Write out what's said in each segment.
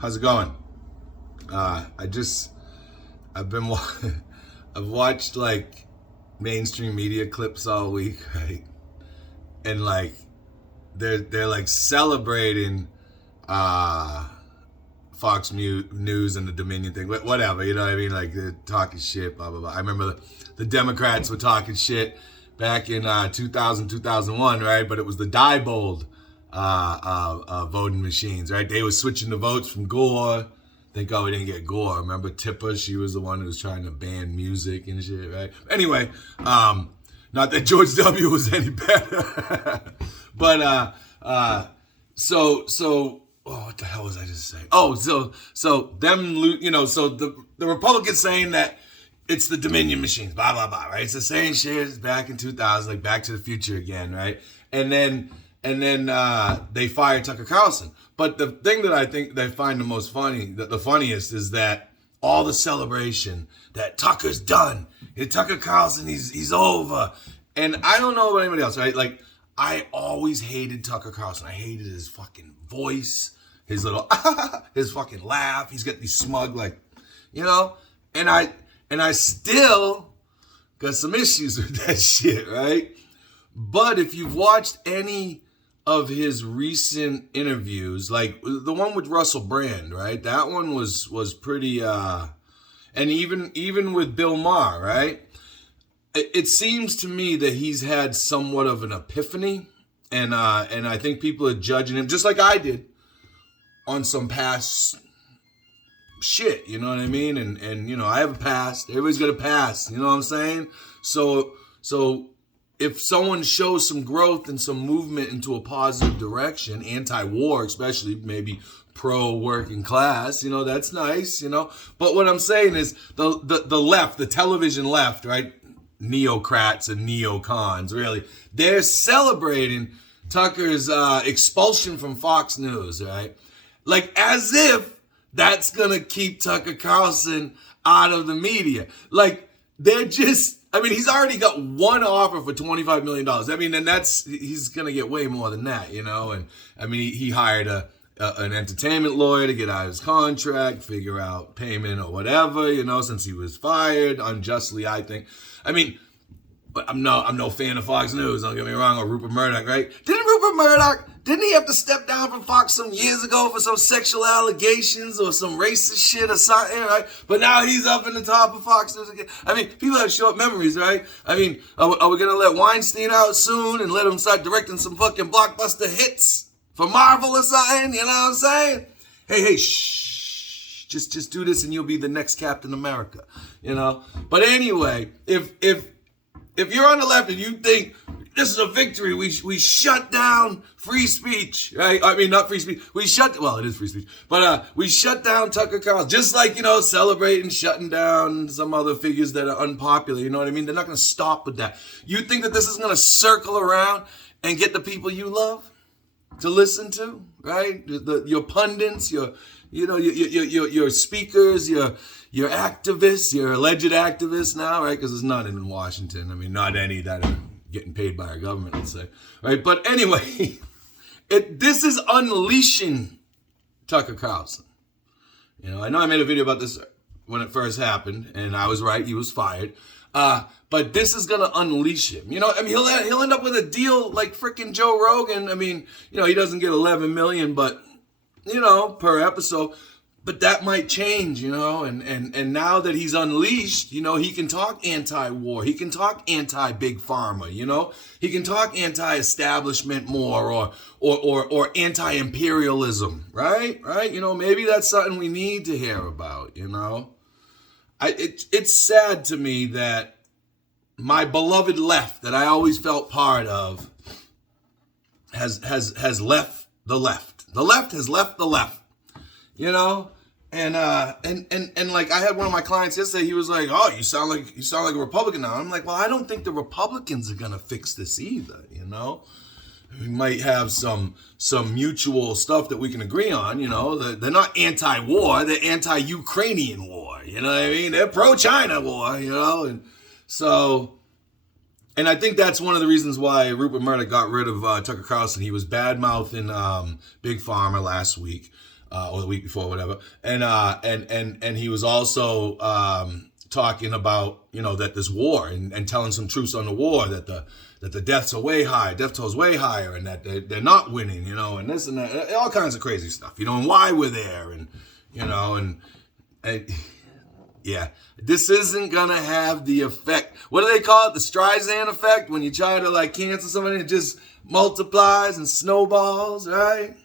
How's it going? I've been, I've watched like mainstream media clips all week, right? And like, they're like celebrating uh, News and the Dominion thing, whatever, you know what I mean? Like they're talking shit, blah blah blah. I remember the Democrats were talking shit back in 2000, 2001, right? But it was the Diebold voting machines, right? They were switching the votes from Gore. Thank God we didn't get Gore. Remember Tipper? She was the one who was trying to ban music and shit, right? Anyway, not that George W. was any better, but what the hell was I just saying? Oh, so them, so the Republicans saying that it's the Dominion machines, blah blah blah, right? It's the same shit as back in 2000, like Back to the Future again, right? And then they fired Tucker Carlson. But the thing that I think they find the most funny, the funniest, is that all the celebration that Tucker's done. Tucker Carlson, he's over. And I don't know about anybody else, right? Like, I always hated Tucker Carlson. I hated his fucking voice, his little, his fucking laugh. He's got these smug, like, and I still got some issues with that shit, right? But if you've watched any of his recent interviews, like the one with Russell Brand, right? That one was pretty, and even with Bill Maher, right? It seems to me that he's had somewhat of an epiphany, and I think people are judging him just like I did on some past shit, you know what I mean? And I have a past. Everybody's got a past, you know what I'm saying? So if someone shows some growth and some movement into a positive direction, anti-war especially, maybe pro-working class, that's nice, But what I'm saying is the left, the television left, right? Neocrats and neocons, really. They're celebrating Tucker's expulsion from Fox News, right? Like as if that's going to keep Tucker Carlson out of the media. Like they're just... he's already got one offer for $25 million. And he's going to get way more than that, And he hired an entertainment lawyer to get out of his contract, figure out payment or whatever, since he was fired unjustly, I think. But I'm no fan of Fox News, don't get me wrong, or Rupert Murdoch, right? Didn't he have to step down from Fox some years ago for some sexual allegations or some racist shit or something, right? But now he's up in the top of Fox News again. People have short memories, right? Are we going to let Weinstein out soon and let him start directing some fucking blockbuster hits for Marvel or something? You know what I'm saying? Hey, shh. Just do this and you'll be the next Captain America, But anyway, if you're on the left and you think this is a victory, we shut down free speech, right? Not free speech. It is free speech, but we shut down Tucker Carlson, just like, celebrating shutting down some other figures that are unpopular, you know what I mean? They're not going to stop with that. You think that this is going to circle around and get the people you love to listen to, right? Your pundits, your speakers, your activists, your alleged activists now, right? Because there's none in Washington. Not any that are getting paid by our government, let's say, right? But anyway, this is unleashing Tucker Carlson. I know I made a video about this when it first happened, and I was right, he was fired. But this is going to unleash him. He'll end up with a deal like freaking Joe Rogan. He doesn't get 11 million, but, per episode. But that might change, and now that he's unleashed, he can talk anti-war. He can talk anti-big pharma, He can talk anti-establishment more or anti-imperialism, right? Right? Maybe that's something we need to hear about, It's sad to me that my beloved left that I always felt part of has left the left. The left has left the left, And like I had one of my clients yesterday, he was like, "Oh, you sound like a Republican now." I'm like, "Well, I don't think the Republicans are gonna fix this either, We might have some mutual stuff that we can agree on, They're not anti-war, they're anti-Ukrainian war, They're pro-China war, And so, and I think that's one of the reasons why Rupert Murdoch got rid of Tucker Carlson. He was bad-mouthing Big Pharma last week. or the week before, whatever. And he was also talking about, you know, that this war and telling some truths on the war, that the deaths are way higher, death toll's way higher, and that they're not winning, you know, and this and that, all kinds of crazy stuff, you know, and why we're there, and you know, and yeah, this isn't gonna have the effect. What do they call it? The Streisand effect, when you try to like cancel somebody, it just multiplies and snowballs, right?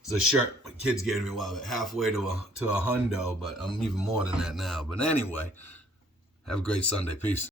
It's a shirt my kids gave me while halfway to a hundo, but I'm even more than that now. But anyway, have a great Sunday. Peace.